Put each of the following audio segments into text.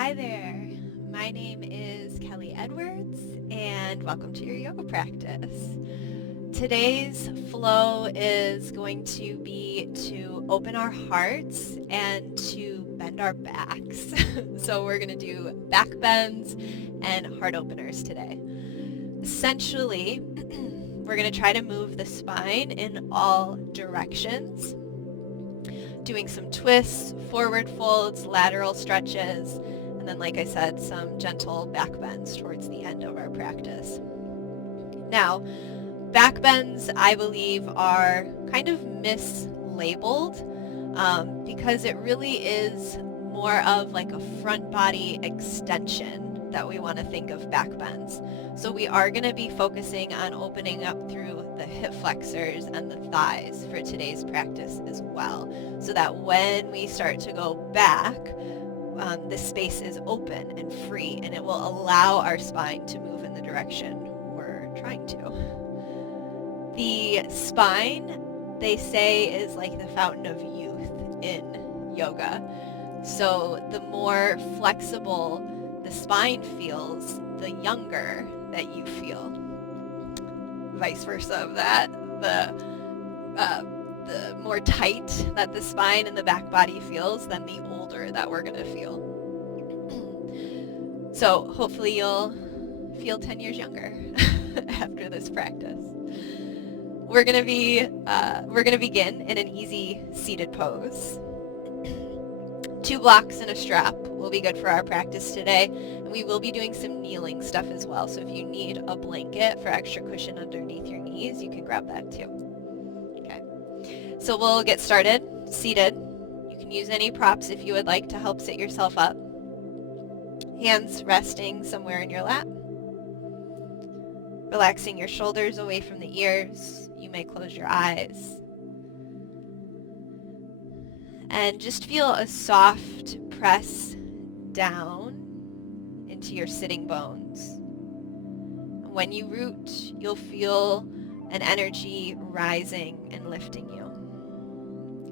Hi there. My name is Kelly Edwards, and welcome to your yoga practice. Today's flow is going to be to open our hearts and to bend our backs. So we're going to do back bends and heart openers today. Essentially, we're going to try to move the spine in all directions, doing some twists, forward folds, lateral stretches, and then, like I said, some gentle back bends towards the end of our practice. Now, back bends, I believe, are kind of mislabeled because it really is more of like a front body extension that we want to think of back bends. So we are going to be focusing on opening up through the hip flexors and the thighs for today's practice as well, so that when we start to go back, this space is open and free, and it will allow our spine to move in the direction we're trying to. The spine, they say, is like the fountain of youth in yoga. So the more flexible the spine feels, the younger that you feel. Vice versa of that, the more tight that the spine and the back body feels, then the older that we're going to feel. So hopefully you'll feel 10 years younger after this practice. We're going to begin in an easy seated pose. 2 blocks and a strap will be good for our practice today, and we will be doing some kneeling stuff as well. So if you need a blanket for extra cushion underneath your knees, you can grab that too. Okay. So we'll get started seated. You can use any props if you would like to help sit yourself up. Hands resting somewhere in your lap. Relaxing your shoulders away from the ears. You may close your eyes. And just feel a soft press down into your sitting bones. When you root, you'll feel an energy rising and lifting you.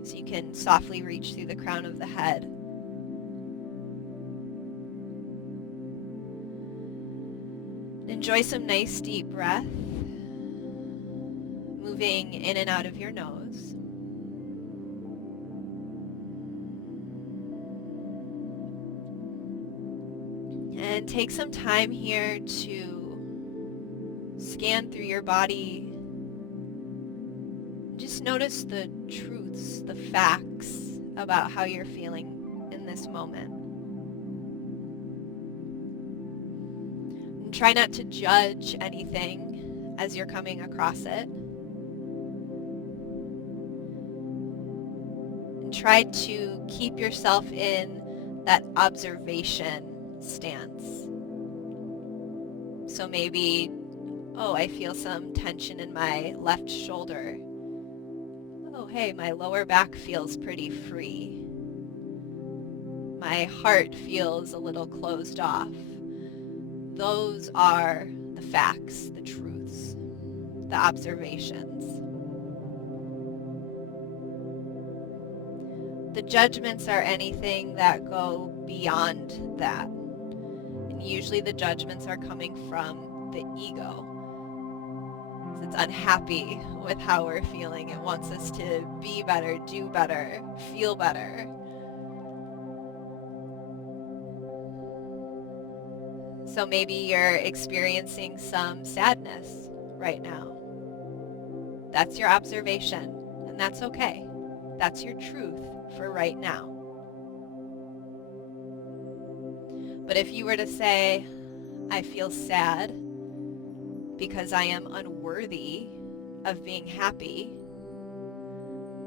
So you can softly reach through the crown of the head. Enjoy some nice deep breath, moving in and out of your nose. And take some time here to scan through your body. Just notice the truths, the facts about how you're feeling in this moment. And try not to judge anything as you're coming across it. And try to keep yourself in that observation stance. So maybe, I feel some tension in my left shoulder. Oh, hey, my lower back feels pretty free. My heart feels a little closed off. Those are the facts, the truths, the observations. The judgments are anything that go beyond that. And usually the judgments are coming from the ego. It's unhappy with how we're feeling. It wants us to be better, do better, feel better. So maybe you're experiencing some sadness right now. That's your observation, and that's okay. That's your truth for right now. But if you were to say, I feel sad because I am unworthy of being happy,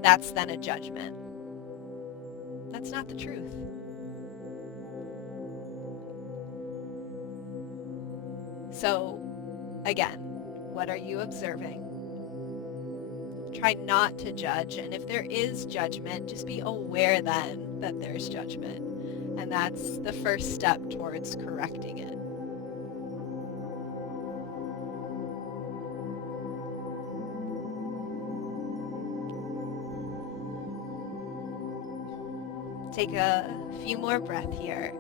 that's then a judgment. That's not the truth. So, again, what are you observing? Try not to judge, and if there is judgment, just be aware then that there's judgment. And that's the first step towards correcting it. Take a few more breaths here.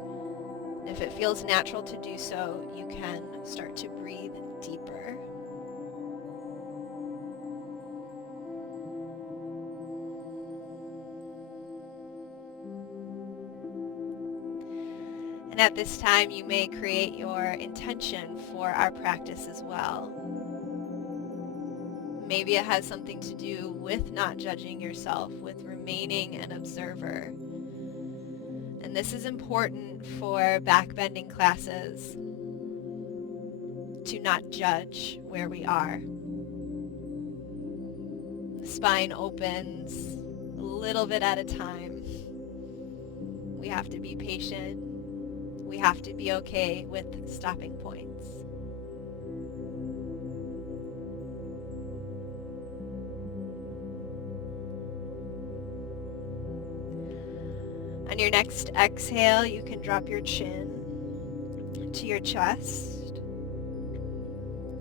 And if it feels natural to do so, you can start to breathe deeper. And at this time, you may create your intention for our practice as well. Maybe it has something to do with not judging yourself, with remaining an observer. And this is important for backbending classes, to not judge where we are. The spine opens a little bit at a time. We have to be patient. We have to be okay with stopping points. On your next exhale, you can drop your chin to your chest.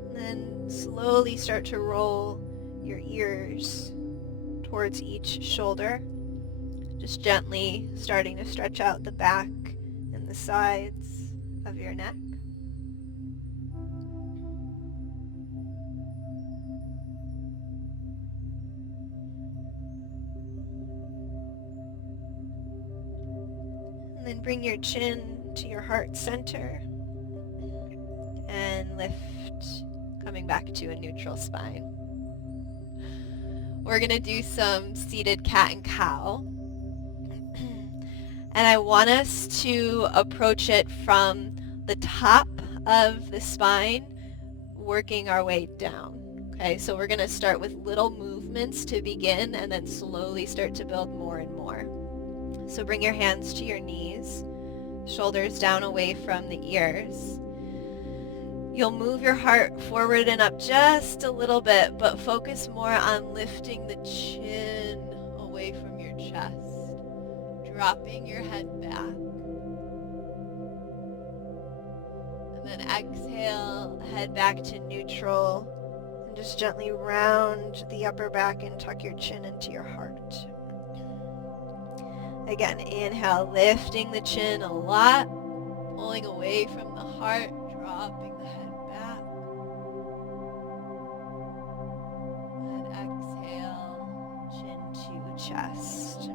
And then slowly start to roll your ears towards each shoulder. Just gently starting to stretch out the back and the sides of your neck. And then bring your chin to your heart center and lift, coming back to a neutral spine. We're going to do some seated cat and cow. And I want us to approach it from the top of the spine, working our way down. Okay, so we're going to start with little movements to begin and then slowly start to build more and more. So bring your hands to your knees, shoulders down away from the ears. You'll move your heart forward and up just a little bit, but focus more on lifting the chin away from your chest, dropping your head back. And then exhale, head back to neutral, and just gently round the upper back and tuck your chin into your heart. Again, inhale, lifting the chin a lot, pulling away from the heart, dropping the head back. And exhale, chin to chest.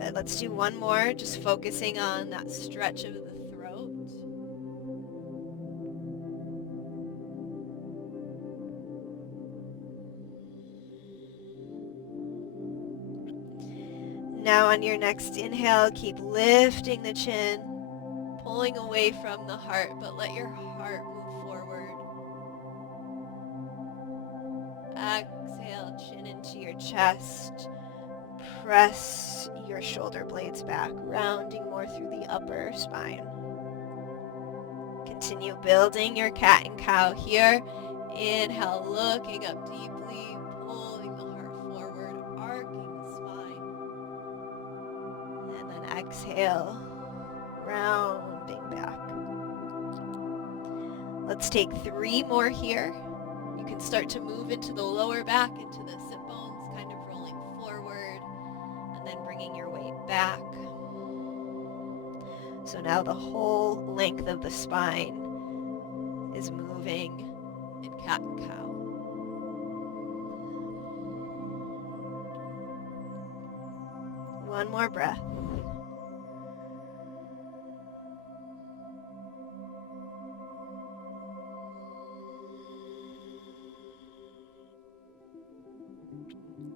Good. Let's do one more, just focusing on that stretch of the throat. Now on your next inhale, keep lifting the chin, pulling away from the heart, but let your heart move forward. Exhale, chin into your chest. Press your shoulder blades back, rounding more through the upper spine. Continue building your cat and cow here. Inhale, looking up deeply, pulling the heart forward, arcing the spine. And then exhale, rounding back. Let's take 3 more here. You can start to move into the lower back, into the sit bones, kind of rolling forward, and then bringing your weight back. So now the whole length of the spine is moving in cat and cow. One more breath.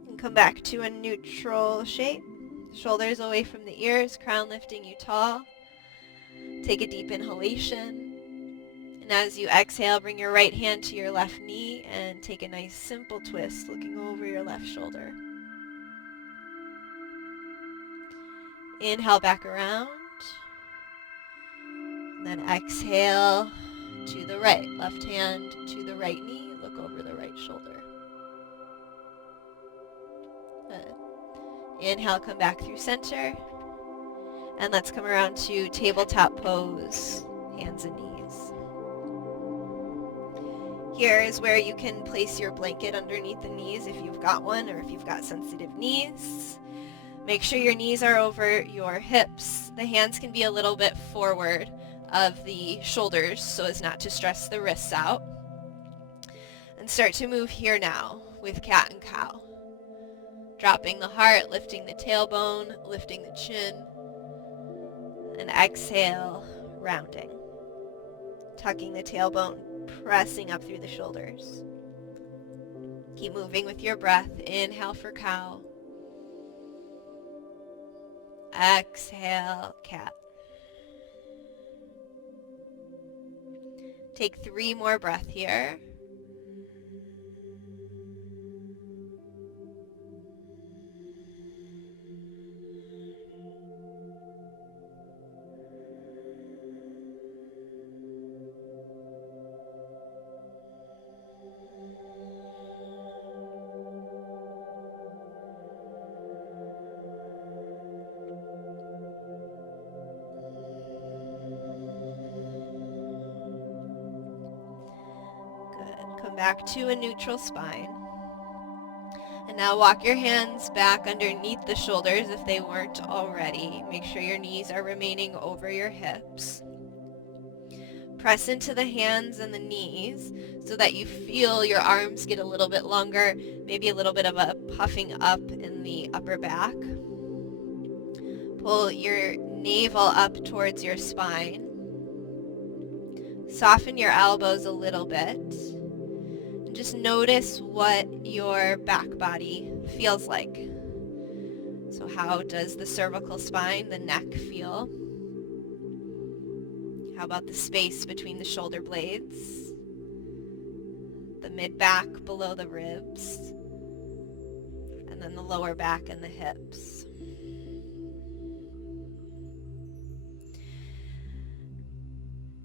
And come back to a neutral shape. Shoulders away from the ears, crown lifting you tall. Take a deep inhalation. And as you exhale, bring your right hand to your left knee and take a nice simple twist, looking over your left shoulder. Inhale back around. And then exhale to the right. Left hand to the right knee. Look over the right shoulder. Good. Inhale, come back through center. And let's come around to tabletop pose, hands and knees. Here is where you can place your blanket underneath the knees if you've got one or if you've got sensitive knees. Make sure your knees are over your hips. The hands can be a little bit forward of the shoulders so as not to stress the wrists out. And start to move here now with cat and cow. Dropping the heart, lifting the tailbone, lifting the chin. And exhale, rounding. Tucking the tailbone, pressing up through the shoulders. Keep moving with your breath. Inhale for cow. Exhale, cat. Take 3 more breaths here. Come back to a neutral spine. And now walk your hands back underneath the shoulders if they weren't already. Make sure your knees are remaining over your hips. Press into the hands and the knees so that you feel your arms get a little bit longer, maybe a little bit of a puffing up in the upper back. Pull your navel up towards your spine. Soften your elbows a little bit. And just notice what your back body feels like. So how does the cervical spine, the neck feel? How about the space between the shoulder blades? The mid-back below the ribs? And then the lower back and the hips.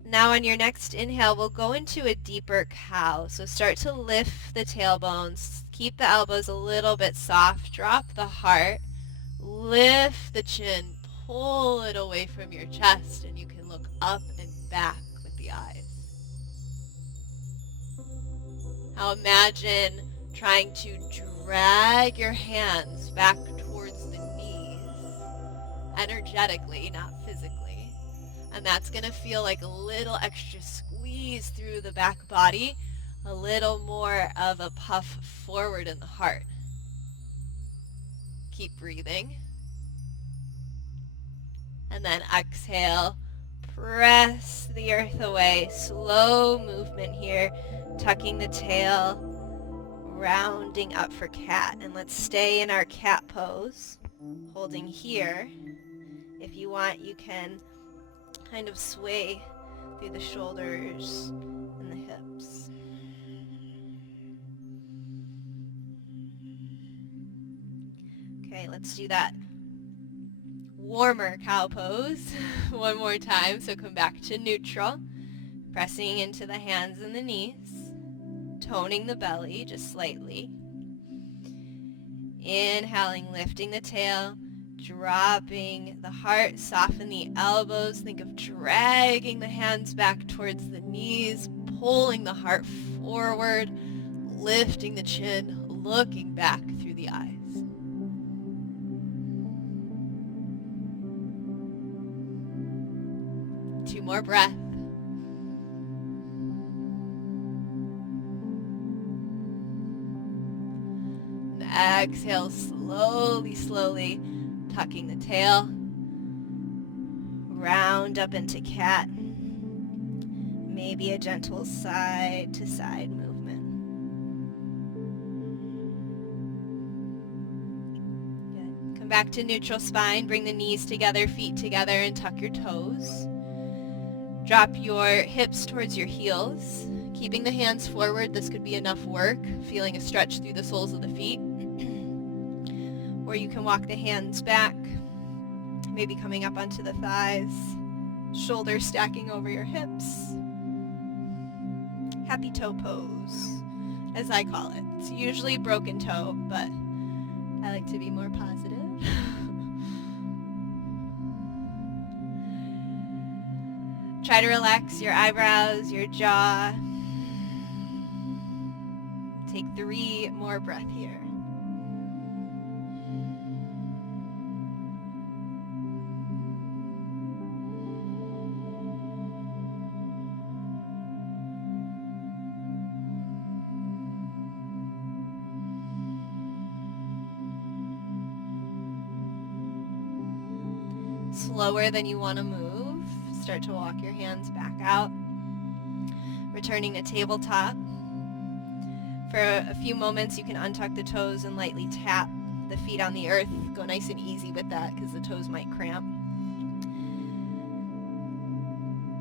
Now on your next inhale, we'll go into a deeper cow. So start to lift the tailbones. Keep the elbows a little bit soft. Drop the heart. Lift the chin. Pull it away from your chest, and you can look up and back with the eyes. Now imagine trying to drag your hands back towards the knees, energetically, not physically. And that's going to feel like a little extra squeeze through the back body, a little more of a puff forward in the heart. Keep breathing. And then exhale, press the earth away. Slow movement here, tucking the tail, rounding up for cat. And let's stay in our cat pose, holding here. If you want, you can kind of sway through the shoulders and the hips. Okay, let's do that warmer cow pose one more time. So come back to neutral, pressing into the hands and the knees, toning the belly just slightly. Inhaling, lifting the tail, dropping the heart, soften the elbows. Think of dragging the hands back towards the knees, pulling the heart forward, lifting the chin, looking back through the eyes. Two more breaths. And exhale slowly, slowly, tucking the tail. Round up into cat. Maybe a gentle side to side movement. Good. Come back to neutral spine. Bring the knees together, feet together, and tuck your toes. Drop your hips towards your heels, keeping the hands forward. This could be enough work, feeling a stretch through the soles of the feet. Or you can walk the hands back, maybe coming up onto the thighs, shoulders stacking over your hips. Happy toe pose, as I call it. It's usually broken toe, but I like to be more positive. Try to relax your eyebrows, your jaw. Take 3 more breaths here. slower than you want to move, start to walk your hands back out. Returning to tabletop. For a few moments, you can untuck the toes and lightly tap the feet on the earth. Go nice and easy with that because the toes might cramp.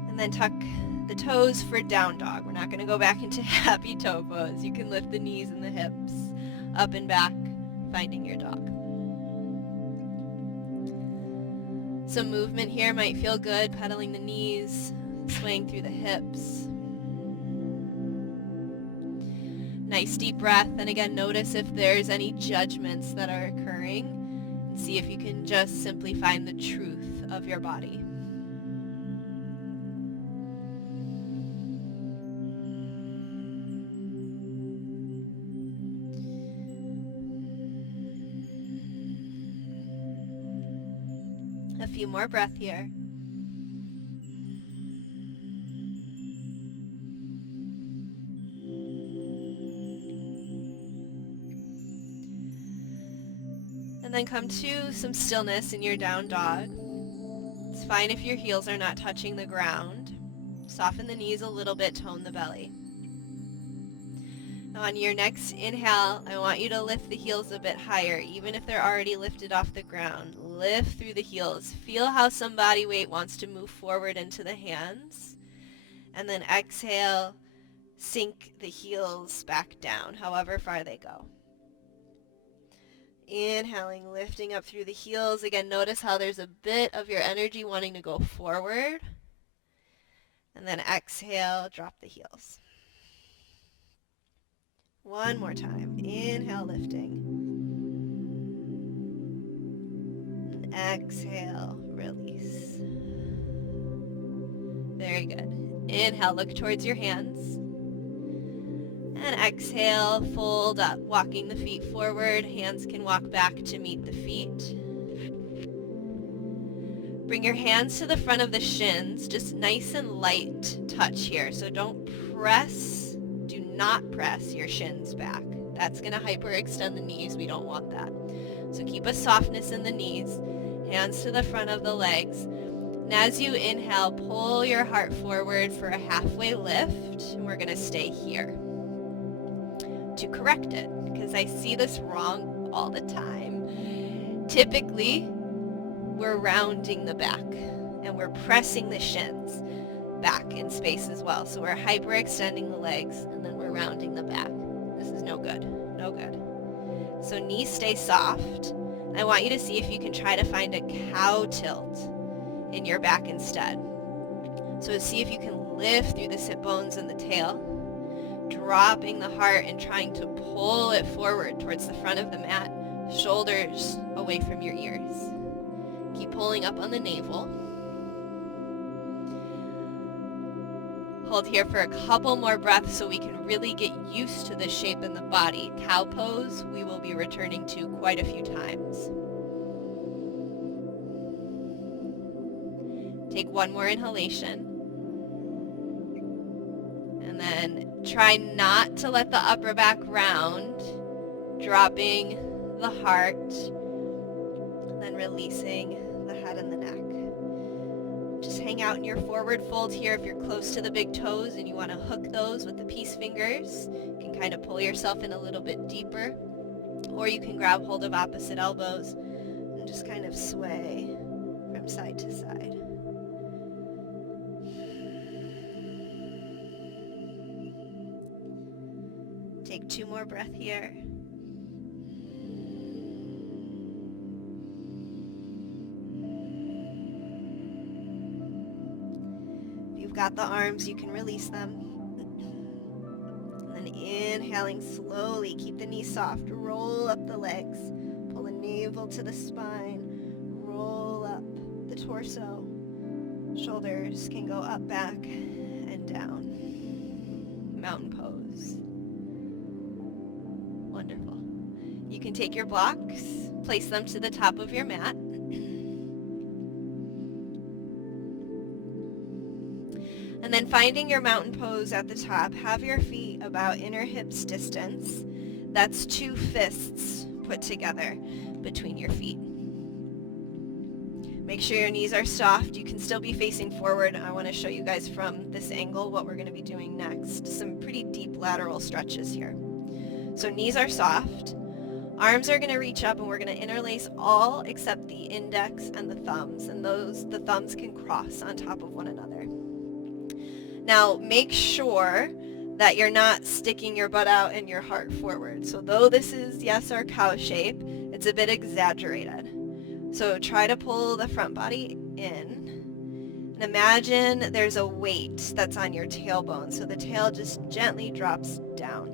And then tuck the toes for down dog. We're not going to go back into happy toe pose. You can lift the knees and the hips up and back, finding your dog. Some movement here might feel good, pedaling the knees, swaying through the hips. Nice deep breath, and again, notice if there's any judgments that are occurring, and see if you can just simply find the truth of your body. A few more breaths here. And then come to some stillness in your down dog. It's fine if your heels are not touching the ground. Soften the knees a little bit, tone the belly. Now on your next inhale, I want you to lift the heels a bit higher, even if they're already lifted off the ground. Lift through the heels. Feel how some body weight wants to move forward into the hands. And then exhale, sink the heels back down, however far they go. Inhaling, lifting up through the heels. Again, notice how there's a bit of your energy wanting to go forward. And then exhale, drop the heels. One more time. Inhale, lifting. And exhale, release. Very good. Inhale, look towards your hands. And exhale, fold up, walking the feet forward. Hands can walk back to meet the feet. Bring your hands to the front of the shins, just nice and light touch here. So don't press, do not press your shins back. That's going to hyperextend the knees. We don't want that. So keep a softness in the knees. Hands to the front of the legs. And as you inhale, pull your heart forward for a halfway lift. And we're going to stay here to correct it, because I see this wrong all the time. Typically, we're rounding the back and we're pressing the shins back in space as well. So we're hyperextending the legs and then we're rounding the back. This is no good, no good. So knees stay soft. I want you to see if you can try to find a cow tilt in your back instead. So see if you can lift through the sit bones and the tail, dropping the heart and trying to pull it forward towards the front of the mat, shoulders away from your ears. Keep pulling up on the navel. Hold here for a couple more breaths so we can really get used to the shape in the body. Cow pose we will be returning to quite a few times. Take one more inhalation. And then try not to let the upper back round, dropping the heart, then releasing the head and the neck. Just hang out in your forward fold here. If you're close to the big toes and you want to hook those with the peace fingers, you can kind of pull yourself in a little bit deeper, or you can grab hold of opposite elbows and just kind of sway from side to side. Take two more breaths here. If you've got the arms, you can release them. And then inhaling slowly, keep the knees soft, roll up the legs, pull the navel to the spine, roll up the torso. Shoulders can go up, back, and down. Mountain pose. Wonderful. You can take your blocks, place them to the top of your mat. And then finding your mountain pose at the top, have your feet about inner hips distance. That's 2 fists put together between your feet. Make sure your knees are soft. You can still be facing forward. I want to show you guys from this angle what we're going to be doing next. Some pretty deep lateral stretches here. So knees are soft. Arms are going to reach up, and we're going to interlace all except the index and the thumbs. And the thumbs can cross on top of one another. Now make sure that you're not sticking your butt out and your heart forward. So though this is, yes, our cow shape, it's a bit exaggerated. So try to pull the front body in, and imagine there's a weight that's on your tailbone. So the tail just gently drops down,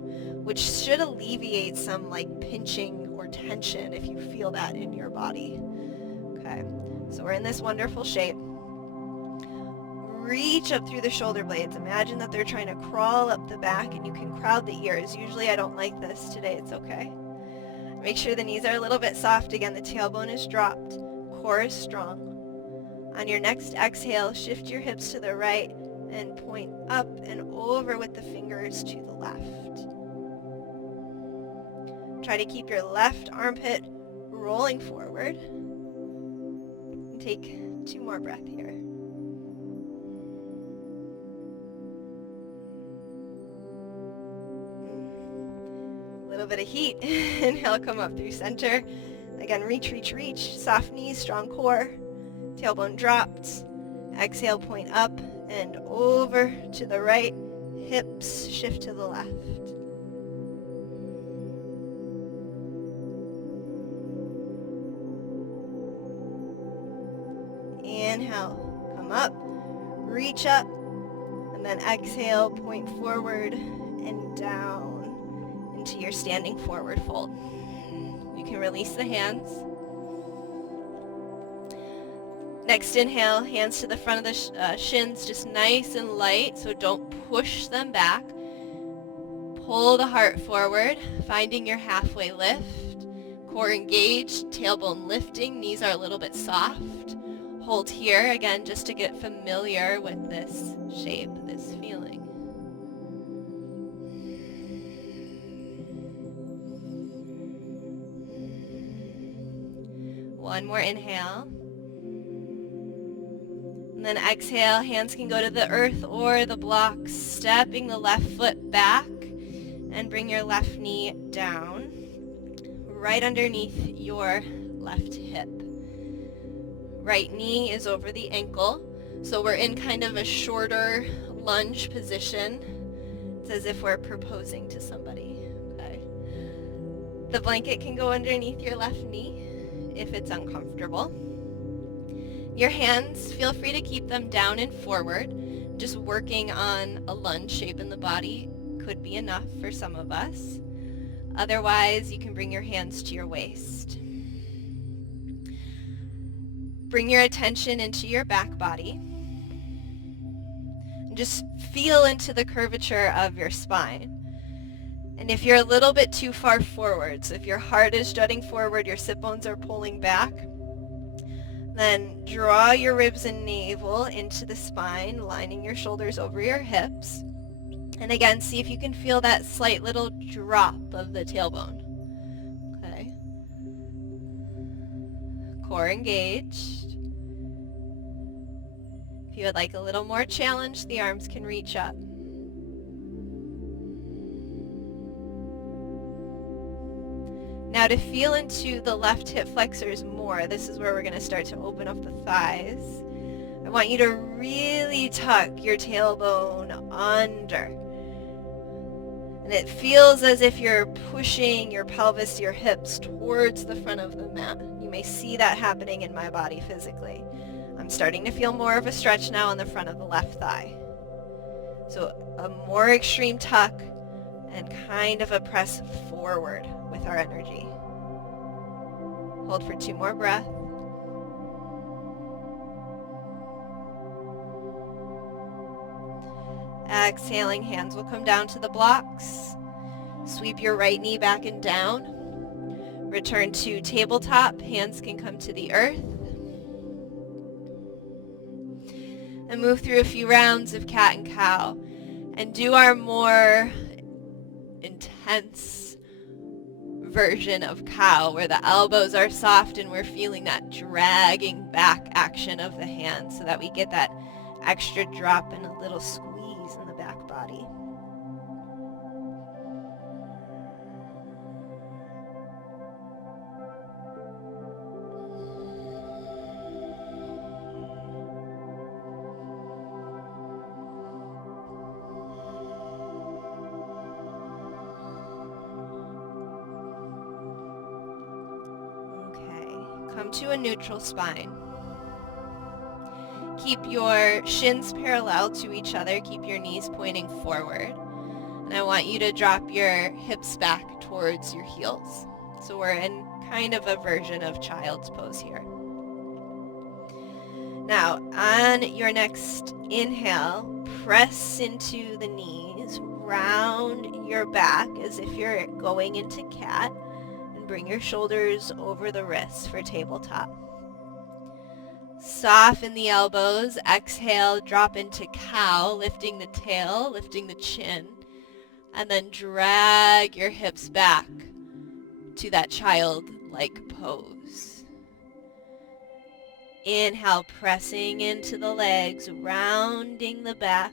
which should alleviate some like pinching or tension if you feel that in your body. Okay, so we're in this wonderful shape. Reach up through the shoulder blades. Imagine that they're trying to crawl up the back, and you can crowd the ears. Usually I don't like this. Today it's okay. Make sure the knees are a little bit soft. Again, the tailbone is dropped. Core is strong. On your next exhale, shift your hips to the right and point up and over with the fingers to the left. Try to keep your left armpit rolling forward. And take 2 more breaths here. Little bit of heat. Inhale, come up through center. Again, reach, reach, reach. Soft knees, strong core. Tailbone dropped. Exhale, point up and over to the right. Hips shift to the left. Inhale, come up, reach up, and then exhale, point forward and down into your standing forward fold. You can release the hands. Next inhale, hands to the front of the shins, just nice and light, so don't push them back. Pull the heart forward, finding your halfway lift. Core engaged, tailbone lifting, knees are a little bit soft. Hold here, again, just to get familiar with this shape, this feeling. One more inhale. And then exhale, hands can go to the earth or the blocks, stepping the left foot back and bring your left knee down, right underneath your left hip. Right knee is over the ankle, so we're in kind of a shorter lunge position. It's as if we're proposing to somebody. Okay. The blanket can go underneath your left knee if it's uncomfortable. Your hands, feel free to keep them down and forward. Just working on a lunge shape in the body could be enough for some of us. Otherwise, you can bring your hands to your waist. Bring your attention into your back body. And just feel into the curvature of your spine. And if you're a little bit too far forward, so if your heart is jutting forward, your sit bones are pulling back, then draw your ribs and navel into the spine, lining your shoulders over your hips. And again, see if you can feel that slight little drop of the tailbone. Okay. Core engaged. If you would like a little more challenge, the arms can reach up. Now to feel into the left hip flexors more, this is where we're going to start to open up the thighs. I want you to really tuck your tailbone under. And it feels as if you're pushing your pelvis, your hips towards the front of the mat. You may see that happening in my body physically. I'm starting to feel more of a stretch now on the front of the left thigh. So a more extreme tuck and kind of a press forward with our energy. Hold for 2 more breaths. Exhaling, hands will come down to the blocks. Sweep your right knee back and down. Return to tabletop. Hands can come to the earth. And move through a few rounds of cat and cow. And do our more intense version of cow, where the elbows are soft and we're feeling that dragging back action of the hands so that we get that extra drop and a little squeeze in the back body. Come to a neutral spine. Keep your shins parallel to each other. Keep your knees pointing forward. And I want you to drop your hips back towards your heels. So we're in kind of a version of child's pose here. Now, on your next inhale, press into the knees, round your back as if you're going into cat. Bring your shoulders over the wrists for tabletop. Soften the elbows. Exhale, drop into cow, lifting the tail, lifting the chin, and then drag your hips back to that childlike pose. Inhale, pressing into the legs, rounding the back,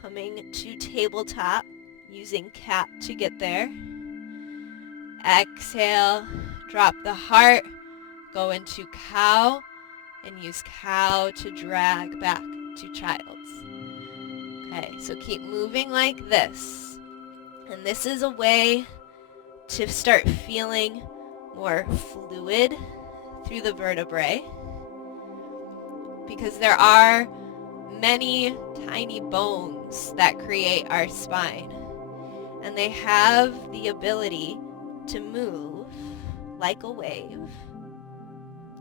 coming to tabletop, using cat to get there. Exhale, drop the heart, go into cow, and use cow to drag back to child's. Okay, so keep moving like this. And this is a way to start feeling more fluid through the vertebrae, because there are many tiny bones that create our spine, and they have the ability to move like a wave,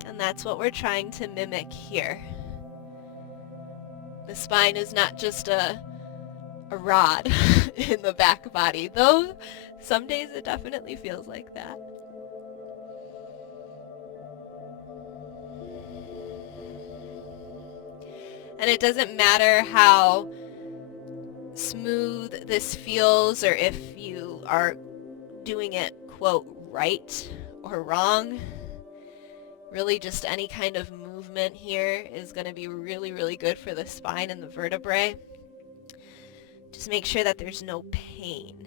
and that's what we're trying to mimic here. The spine is not just a rod in the back body, though some days it definitely feels like that. And it doesn't matter how smooth this feels or if you are doing it, quote, right or wrong. Really just any kind of movement here is going to be really, really good for the spine and the vertebrae. Just make sure that there's no pain.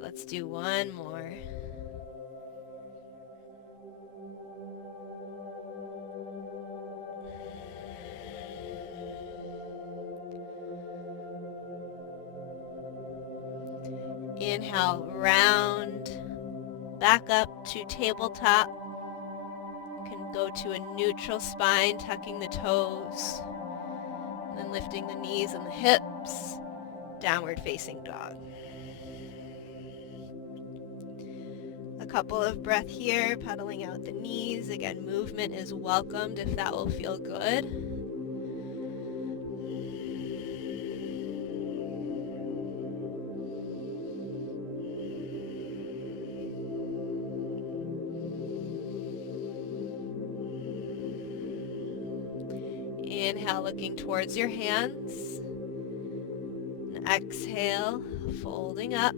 Let's do one more. Inhale, round, back up to tabletop. You can go to a neutral spine, tucking the toes, and then lifting the knees and the hips, downward facing dog. A couple of breath here, pedaling out the knees. Again, movement is welcomed if that will feel good. Inhale, looking towards your hands. And exhale, folding up.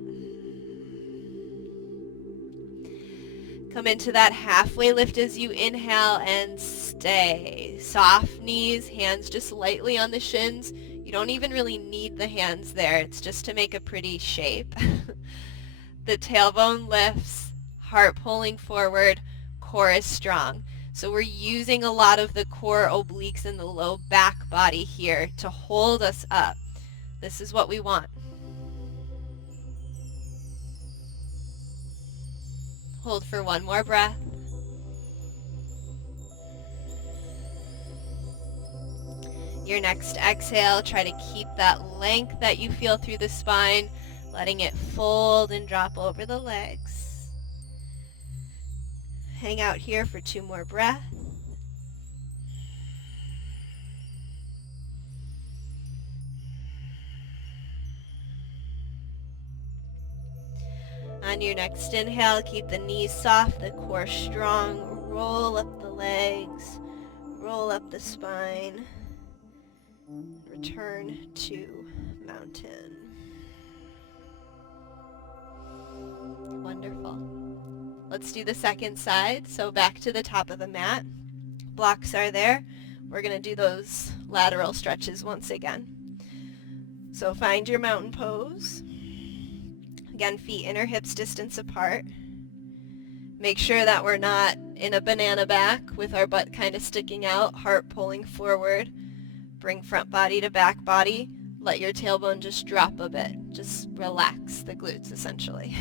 Come into that halfway lift as you inhale and stay. Soft knees, hands just lightly on the shins. You don't even really need the hands there. It's just to make a pretty shape. The tailbone lifts, heart pulling forward, core is strong. So we're using a lot of the core obliques and the low back body here to hold us up. This is what we want. Hold for one more breath. Your next exhale, try to keep that length that you feel through the spine, letting it fold and drop over the legs. Hang out here for 2 more breaths. On your next inhale, keep the knees soft, the core strong. Roll up the legs, roll up the spine. Return to mountain. Wonderful. Let's do the second side. So back to the top of the mat. Blocks are there. We're going to do those lateral stretches once again. So find your mountain pose. Again, feet inner hips distance apart. Make sure that we're not in a banana back with our butt kind of sticking out, heart pulling forward. Bring front body to back body. Let your tailbone just drop a bit. Just relax the glutes essentially.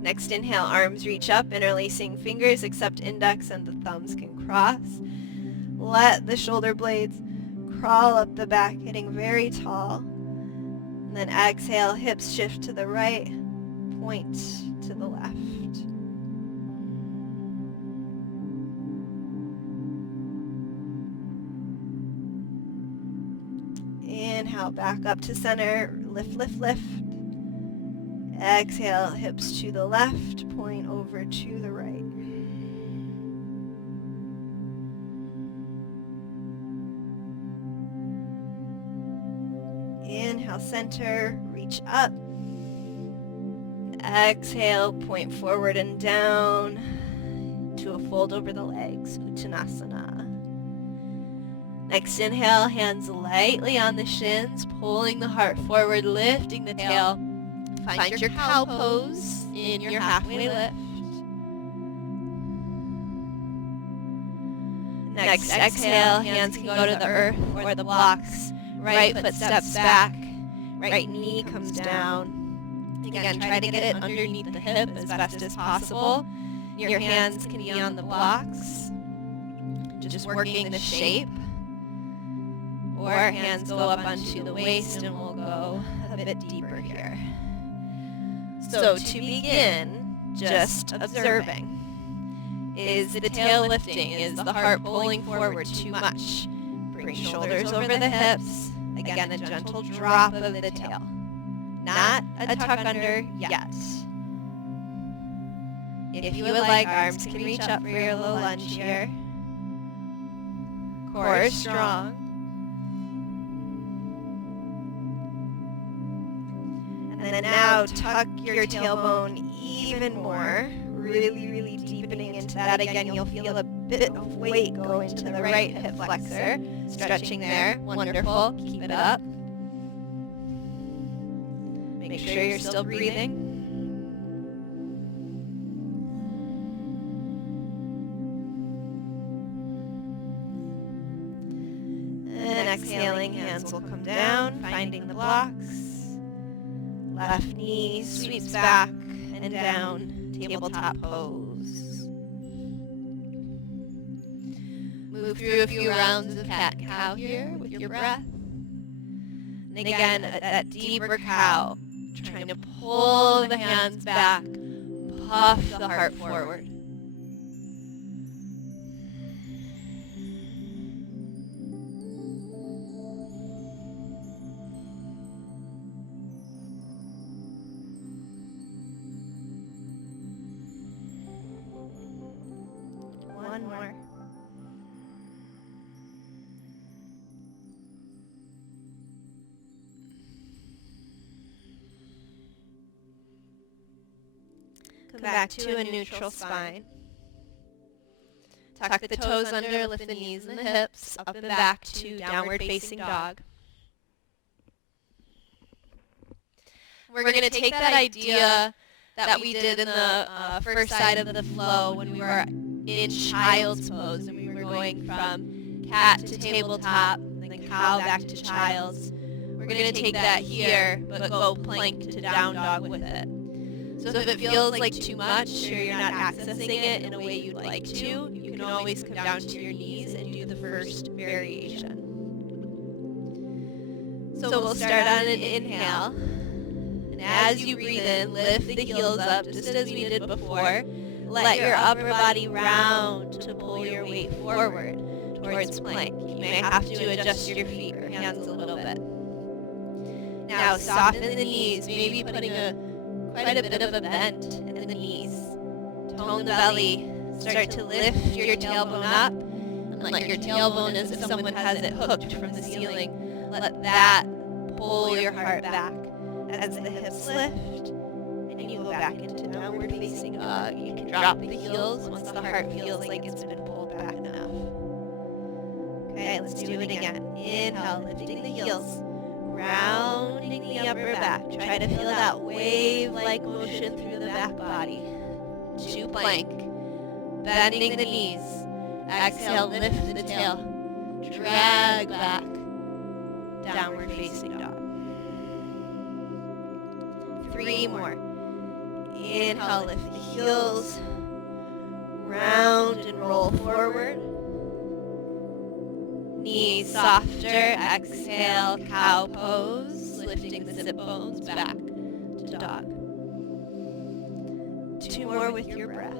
Next inhale, arms reach up, interlacing fingers except index and the thumbs can cross. Let the shoulder blades crawl up the back, hitting very tall. And then exhale, hips shift to the right, point to the left. Inhale, back up to center, lift, lift, lift. Exhale, hips to the left, point over to the right. Inhale, center, reach up. Exhale, point forward and down to a fold over the legs, Uttanasana. Next inhale, hands lightly on the shins, pulling the heart forward, lifting the tail. Find your cow pose in your halfway lift. Next exhale, hands can go to the earth or the blocks. Right foot steps back, right knee comes down. Again, try to get it underneath the hip as best as possible. Your hands can be on the blocks, just working the shape. Or hands go up onto the waist and we'll go a bit deeper here. So to begin, just observing. Is the tail lifting? Is the heart pulling forward too much? Bring shoulders over the hips. Again, a gentle drop of the tail. Not a tuck under yet. If you would like, arms can reach up for your little lunge here. Core strong. And then now tuck your tailbone even more, really, really deepening into that. Again, you'll feel a bit of weight go into the right hip flexor. Stretching there. Wonderful. Keep it up. Make sure you're still breathing. And exhaling, hands will come down, finding the blocks. Left knee sweeps back and down, tabletop pose. Move through a few rounds of cat and cow here with your breath. And again, that deeper cow, trying to pull the hands back, puff the heart forward. One more. Come back to a neutral spine. Tuck the toes under, lift the knees and the hips, up and back to downward facing dog. We're going to take that idea that we did in the first side of the flow when we were in child's pose and we were going from cat to tabletop, then cow back to child's. We're going to take that here, but go plank to down dog with it. So if it feels like too much or you're not accessing it in a way you'd like to, you can always come down to your knees and do the first variation. So we'll start on an inhale. And as you breathe in, lift the heels up just as we did before. Let your upper body round to pull your weight forward towards plank. You may have to adjust your feet or hands a little bit. Now soften the knees, maybe putting quite a bit of a bend in the knees. Tone the belly, Start to lift your tailbone up, and let your tailbone as if someone has it hooked from the ceiling. Let that pull your heart back as the hips lift, and you go back into downward facing dog. You can drop the heels once the heart feels like it's been pulled back enough. Okay, let's do it again. Inhale, lifting the heels, rounding the upper back. Try to feel that wave-like motion through the back body. To plank, bending the knees. Exhale, lift the tail, drag back, downward facing dog. 3 more. Inhale, lift the heels, round and roll forward. Knees softer, exhale, cow pose, lifting the sit bones back to dog. 2 more with your breath.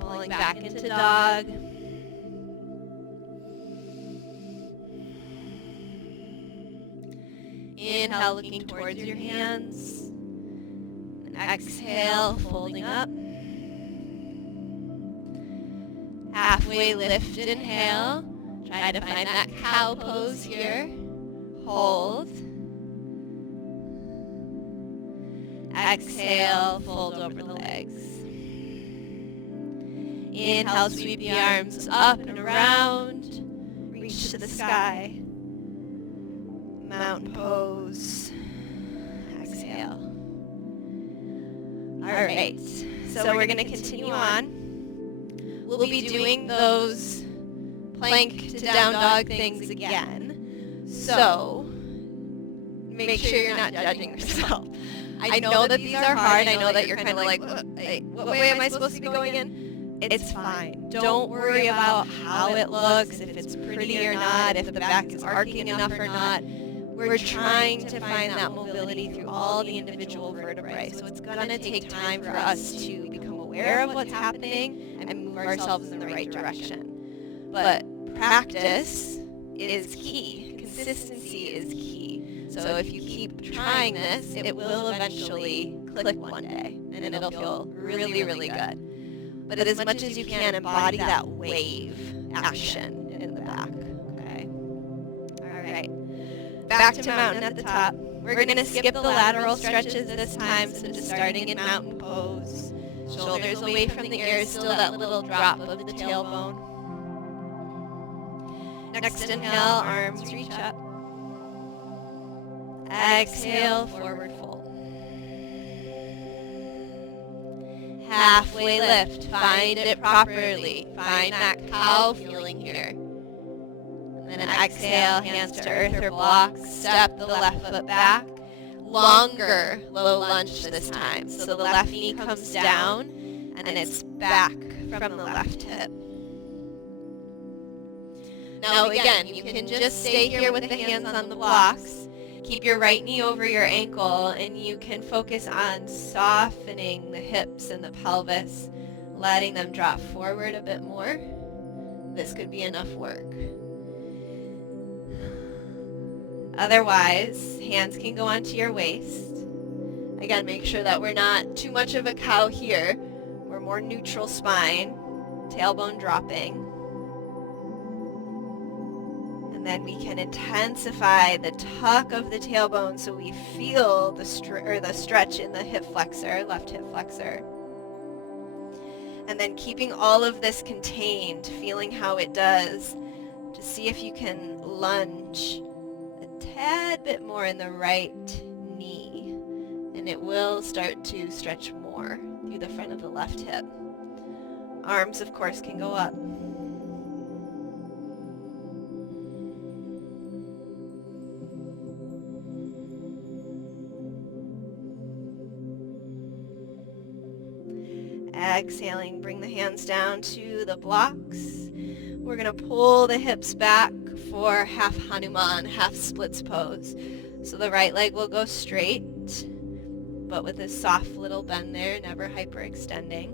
Pulling back into dog. Inhale, looking towards your hands. And exhale, folding up. Halfway lift, inhale. Try to find that cow pose here. Hold. Exhale, fold over the legs. Inhale, sweep the arms up and around. Reach to the sky. Mountain pose. Exhale. All right, so we're going to continue on. We'll be doing those plank to down dog things again. So make sure you're not judging yourself. I know that these are hard. I know that you're kind of like, what way am I supposed to be going in? It's fine. Don't worry about how it looks, if it's pretty or not, if the back is arcing enough or not. We're trying to find that mobility through all the individual vertebrae. So it's going to take time for us to become aware of what's happening and move ourselves in the right direction. But practice is key. Consistency is key. So if you keep trying this, it will eventually click one day, and it'll feel really, really good. But as much as you can, embody that wave action in the back. Okay. All right. Back to mountain at the top. We're going to skip the lateral stretches this time, so just starting in mountain pose. Shoulders away from the ears, still that little drop of the tailbone. Next inhale, arms reach up. Exhale, forward fold. Halfway lift, find it properly. Find that cow feeling here. And then exhale, hands to earth or blocks. Step the left foot back. Longer low lunge this time. So the left knee comes down and it's back from the left hip. Now again, you can just stay here with the hands on the blocks. Keep your right knee over your ankle, and you can focus on softening the hips and the pelvis, letting them drop forward a bit more. This could be enough work. Otherwise, hands can go onto your waist. Again, make sure that we're not too much of a cow here. We're more neutral spine, tailbone dropping. And then we can intensify the tuck of the tailbone so we feel the stretch in the hip flexor, left hip flexor. And then keeping all of this contained, feeling how it does, to see if you can lunge a tad bit more in the right knee. And it will start to stretch more through the front of the left hip. Arms, of course, can go up. Exhaling, bring the hands down to the blocks. We're going to pull the hips back for half Hanuman, half splits pose. So the right leg will go straight, but with a soft little bend there, never hyperextending.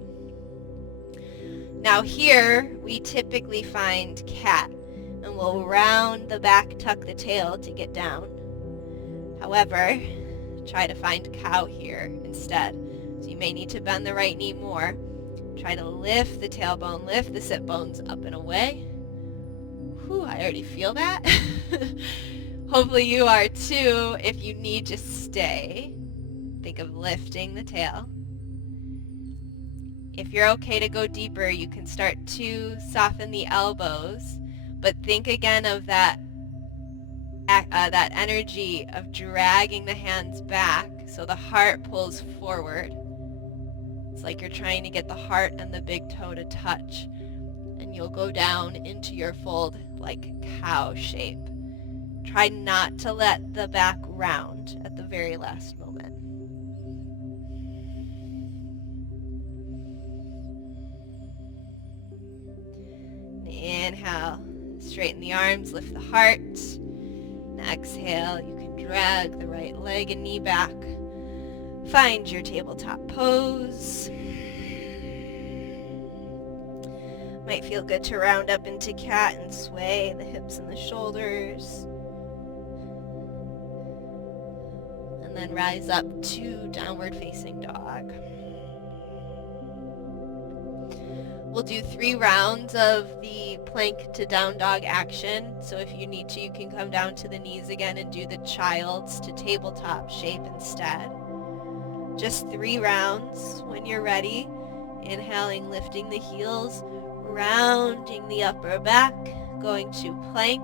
Now here, we typically find cat, and we'll round the back, tuck the tail to get down. However, try to find cow here instead. So you may need to bend the right knee more. Try to lift the tailbone, lift the sit bones up and away. Whew, I already feel that. Hopefully you are too. If you need, just stay. Think of lifting the tail. If you're okay to go deeper, you can start to soften the elbows, but think again of that energy of dragging the hands back so the heart pulls forward. It's like you're trying to get the heart and the big toe to touch, and you'll go down into your fold like cow shape. Try not to let the back round at the very last moment. Inhale, straighten the arms, lift the heart. And exhale, you can drag the right leg and knee back. Find your tabletop pose. Might feel good to round up into cat and sway the hips and the shoulders. And then rise up to downward facing dog. We'll do 3 rounds of the plank to down dog action. So if you need to, you can come down to the knees again and do the child's to tabletop shape instead. Just 3 rounds. When you're ready, inhaling, lifting the heels, rounding the upper back, going to plank.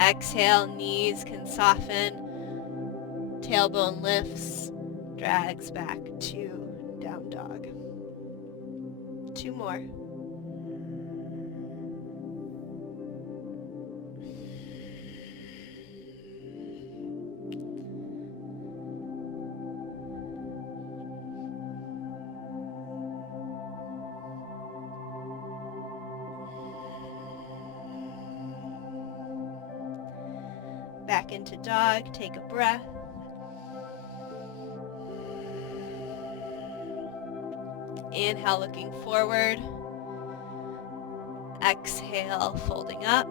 Exhale, knees can soften, tailbone lifts, drags back to down dog. 2 more. Back into dog, take a breath. Inhale, looking forward. Exhale, folding up.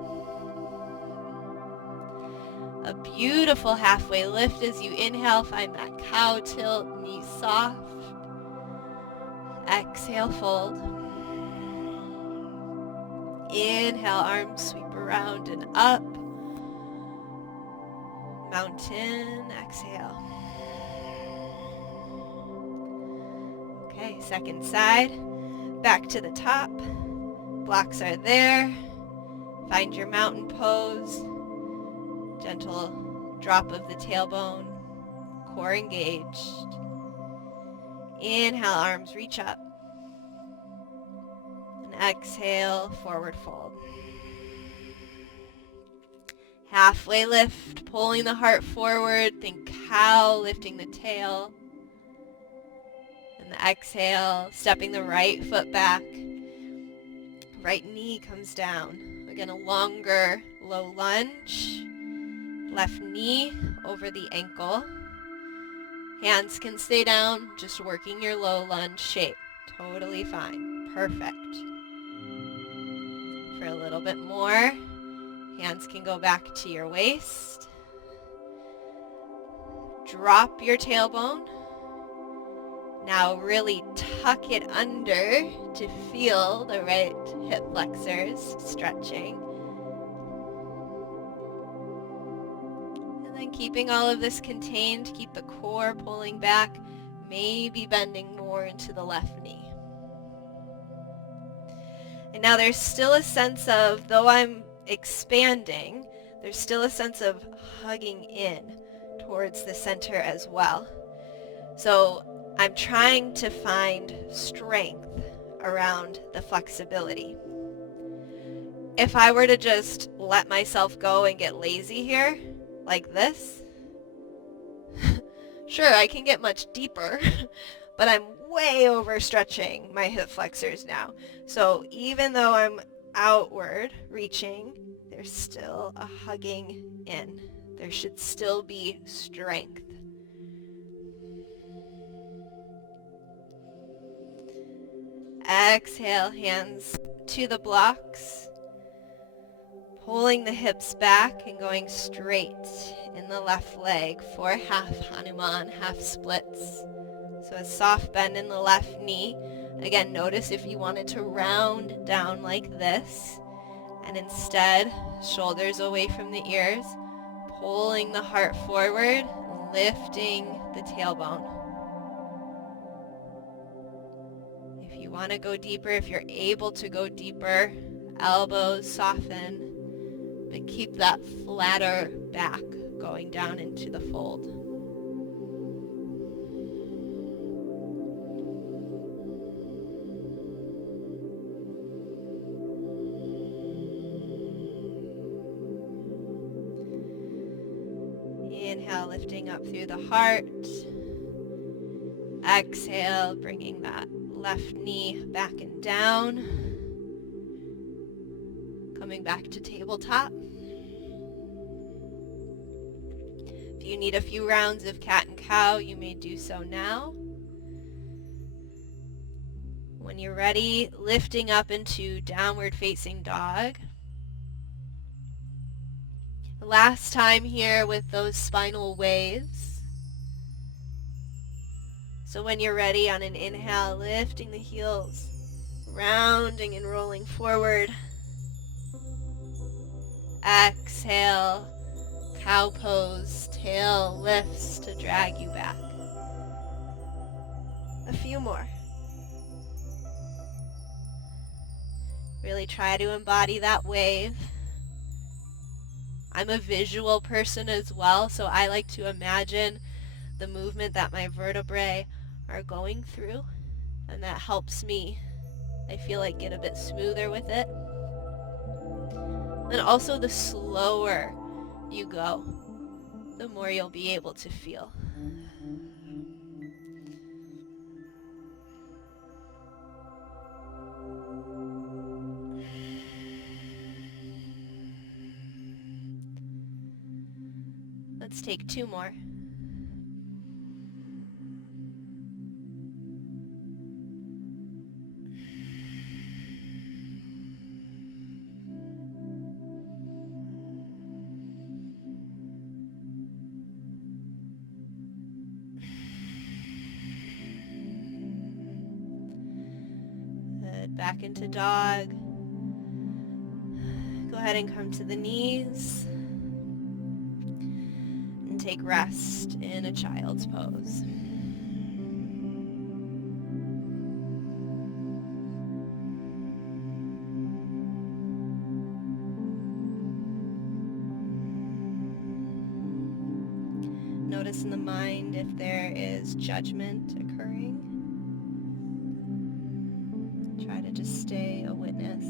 A beautiful halfway lift as you inhale. Find that cow tilt, knees soft. Exhale, fold. Inhale, arms sweep around and up. Mountain, exhale. Okay, second side, back to the top, blocks are there, find your mountain pose, gentle drop of the tailbone, core engaged. Inhale, arms reach up, and exhale, forward fold. Halfway lift, pulling the heart forward, think cow, lifting the tail. And the exhale, stepping the right foot back. Right knee comes down. Again, a longer low lunge. Left knee over the ankle. Hands can stay down, just working your low lunge shape. Totally fine. Perfect. For a little bit more, hands can go back to your waist. Drop your tailbone. Now really tuck it under to feel the right hip flexors stretching. And then keeping all of this contained, keep the core pulling back, maybe bending more into the left knee. And now there's still a sense of, though I'm expanding, there's still a sense of hugging in towards the center as well. So I'm trying to find strength around the flexibility. If I were to just let myself go and get lazy here, like this, sure, I can get much deeper, but I'm way overstretching my hip flexors now. So even though I'm outward reaching, there's still a hugging in There should still be strength. Exhale, hands to the blocks. Pulling the hips back and going straight in the left leg for half Hanuman, half splits. So a soft bend in the left knee. Again, notice if you wanted to round down like this, and instead, shoulders away from the ears, pulling the heart forward, lifting the tailbone. If you want to go deeper, if you're able to go deeper, elbows soften, but keep that flatter back going down into the fold. Inhale, lifting up through the heart. Exhale, bringing that left knee back and down. Coming back to tabletop. If you need a few rounds of cat and cow, you may do so now. When you're ready, lifting up into downward facing dog. Last time here with those spinal waves. So when you're ready, on an inhale, lifting the heels, rounding and rolling forward. Exhale, cow pose, tail lifts to drag you back. A few more. Really try to embody that wave. I'm a visual person as well, so I like to imagine the movement that my vertebrae are going through, and that helps me, I feel like, get a bit smoother with it. And also, the slower you go, the more you'll be able to feel. Let's take two more. Good. Back into dog. Go ahead and come to the knees. And take rest in a child's pose. Notice in the mind if there is judgment occurring. Try to just stay a witness.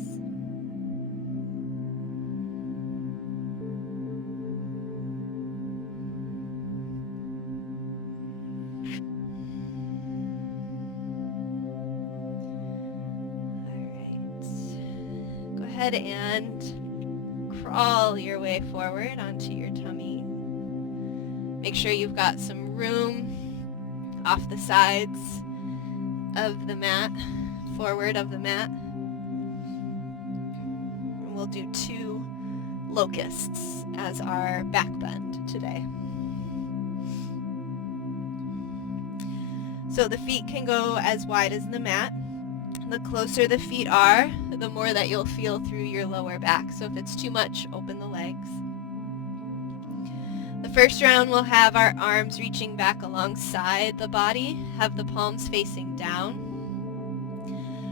Go ahead and crawl your way forward onto your tummy. Make sure you've got some room off the sides of the mat, forward of the mat. And we'll do 2 locusts as our back bend today. So the feet can go as wide as the mat. The closer the feet are, the more that you'll feel through your lower back. So if it's too much, open the legs. The first round we'll have our arms reaching back alongside the body, have the palms facing down.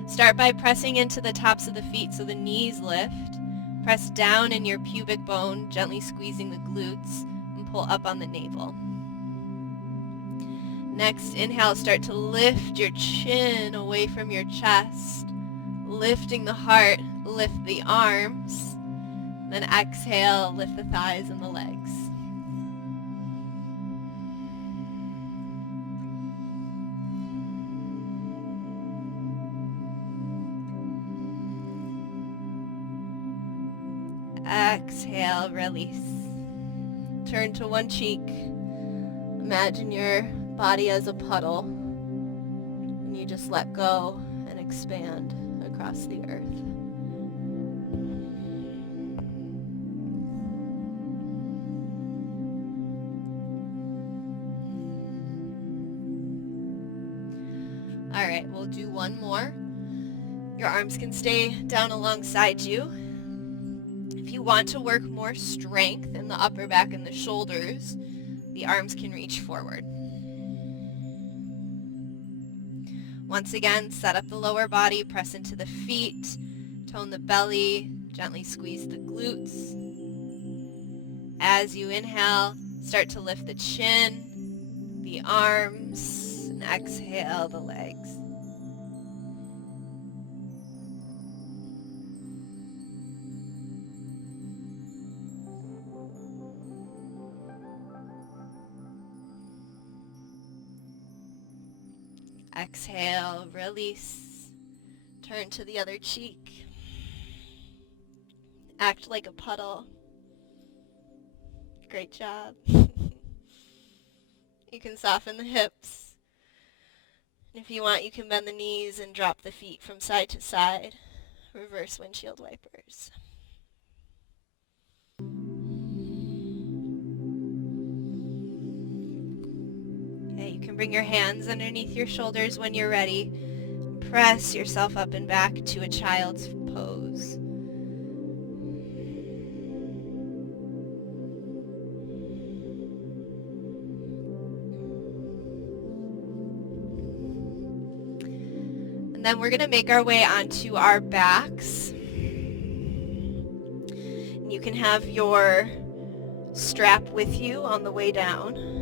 Start by pressing into the tops of the feet so the knees lift. Press down in your pubic bone, gently squeezing the glutes, and pull up on the navel. Next, inhale, start to lift your chin away from your chest, lifting the heart, lift the arms. Then exhale, lift the thighs and the legs. Exhale, release. turn to one cheek. Imagine your body as a puddle, and you just let go and expand across the earth. All right, we'll do one more. Your arms can stay down alongside you. If you want to work more strength in the upper back and the shoulders, the arms can reach forward. Once again, set up the lower body, press into the feet, tone the belly, gently squeeze the glutes. As you inhale, start to lift the chin, the arms, and exhale the legs. Exhale, release, turn to the other cheek. Act like a puddle. Great job. You can soften the hips. And if you want, you can bend the knees and drop the feet from side to side. Reverse windshield wipers. Okay, you can bring your hands underneath your shoulders when you're ready. Press yourself up and back to a child's pose. And then we're going to make our way onto our backs. And you can have your strap with you on the way down.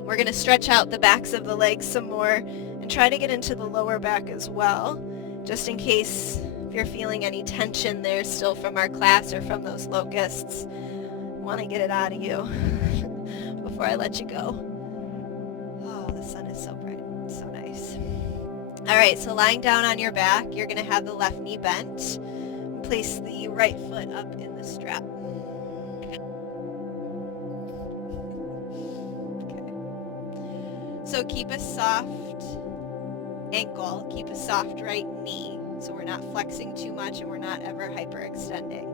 We're going to stretch out the backs of the legs some more and try to get into the lower back as well, just in case if you're feeling any tension there still from our class or from those locusts. I want to get it out of you before I let you go. Oh, the sun is so bright. It's so nice. All right, so lying down on your back, you're going to have the left knee bent. Place the right foot up in the strap. So keep a soft ankle, keep a soft right knee, so we're not flexing too much and we're not ever hyperextending.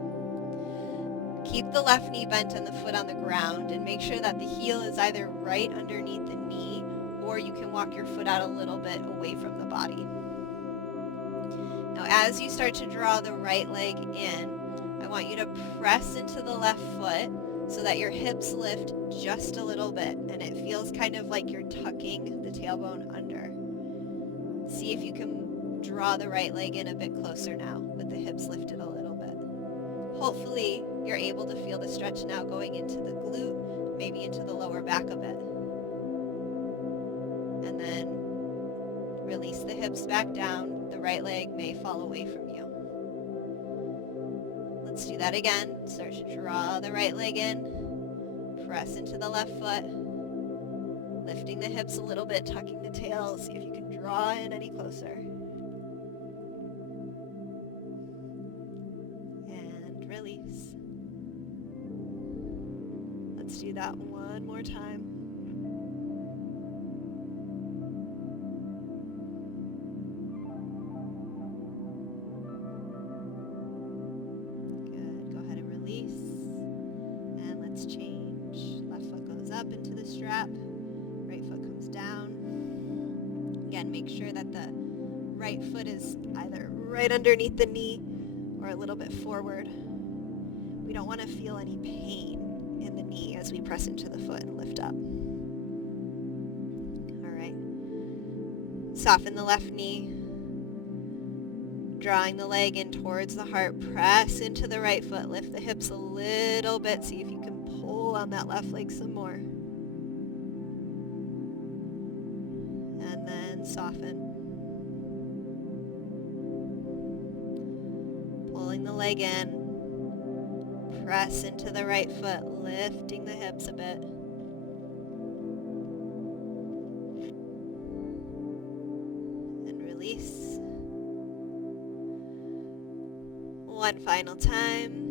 Keep the left knee bent and the foot on the ground, and make sure that the heel is either right underneath the knee, or you can walk your foot out a little bit away from the body. Now as you start to draw the right leg in, I want you to press into the left foot so that your hips lift just a little bit, and it feels kind of like you're tucking the tailbone under. See if you can draw the right leg in a bit closer now with the hips lifted a little bit. Hopefully you're able to feel the stretch now going into the glute, maybe into the lower back a bit. And then release the hips back down. The right leg may fall away from you. Let's do that again. Start to draw the right leg in. Press into the left foot. Lifting the hips a little bit, tucking the tail. See if you can draw in any closer. And release. Let's do that one more time. Up into the strap, right foot comes down. Again, make sure that the right foot is either right underneath the knee or a little bit forward. We don't want to feel any pain in the knee as we press into the foot and lift up. All right. Soften the left knee. Drawing the leg in towards the heart. Press into the right foot. Lift the hips a little bit. See if you can pull on that left leg some more. And then soften. Pulling the leg in. Press into the right foot, lifting the hips a bit. And release. One final time.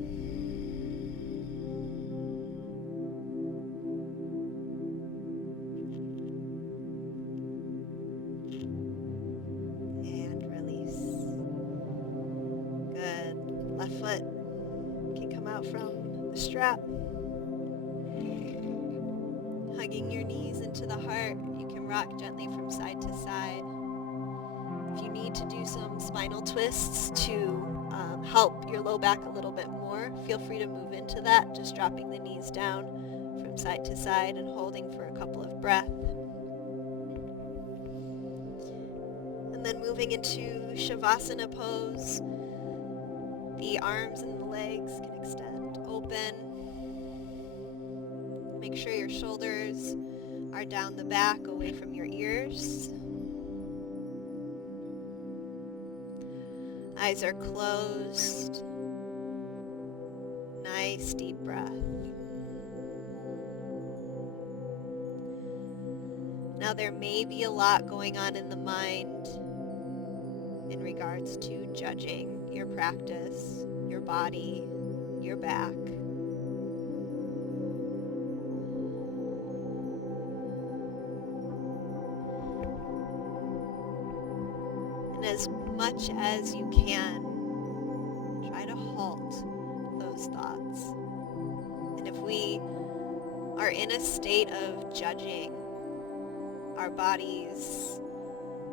out from the strap. Hugging your knees into the heart, you can rock gently from side to side. If you need to do some spinal twists to help your low back a little bit more, feel free to move into that, just dropping the knees down from side to side and holding for a couple of breaths. And then moving into Savasana pose, the arms and the legs can extend open. Make sure your shoulders are down the back, away from your ears. Eyes are closed. Nice deep breath. Now there may be a lot going on in the mind in regards to judging your practice, your body, your back. And as much as you can, try to halt those thoughts. And if we are in a state of judging our bodies,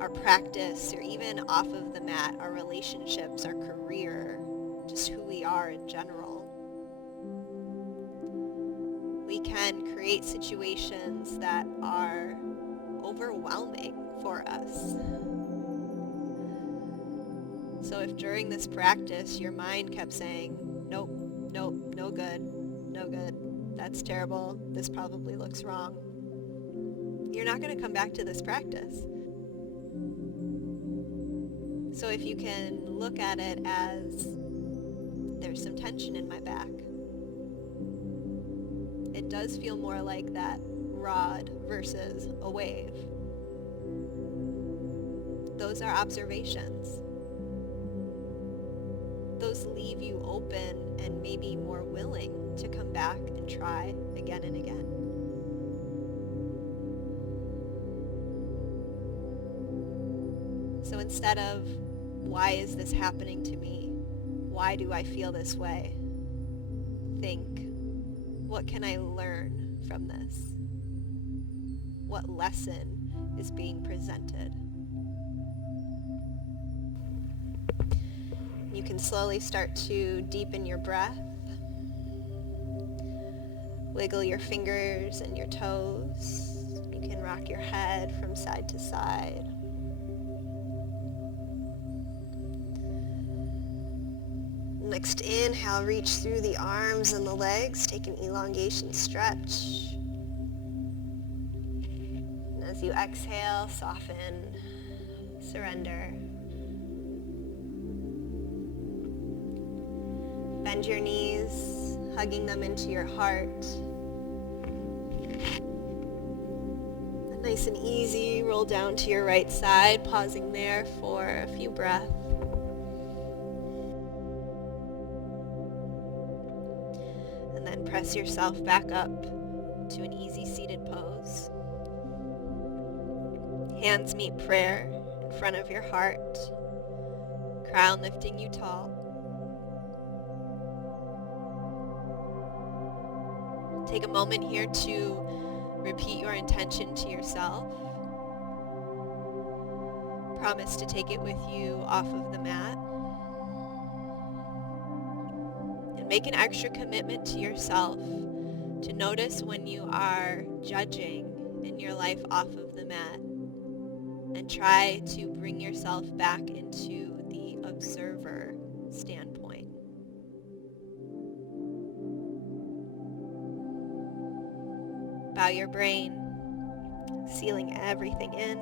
our practice, or even off of the mat, our relationships, our career, just who we are in general, we can create situations that are overwhelming for us. So if during this practice your mind kept saying, nope, nope, no good, no good, that's terrible, this probably looks wrong, you're not going to come back to this practice. So if you can look at it as there's some tension in my back, it does feel more like that rod versus a wave. Those are observations. Those leave you open and maybe more willing to come back and try again and again. So instead of, why is this happening to me? Why do I feel this way? Think, what can I learn from this? What lesson is being presented? You can slowly start to deepen your breath. Wiggle your fingers and your toes. You can rock your head from side to side. Next inhale, reach through the arms and the legs. Take an elongation stretch. And as you exhale, soften, surrender. Bend your knees, hugging them into your heart. And nice and easy, roll down to your right side, pausing there for a few breaths. And then press yourself back up to an easy seated pose. Hands meet prayer in front of your heart, crown lifting you tall. Take a moment here to repeat your intention to yourself. Promise to take it with you off of the mat. And make an extra commitment to yourself to notice when you are judging in your life off of the mat. And try to bring yourself back into the observer standpoint. Bow your brain, sealing everything in.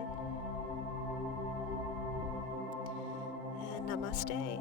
And namaste.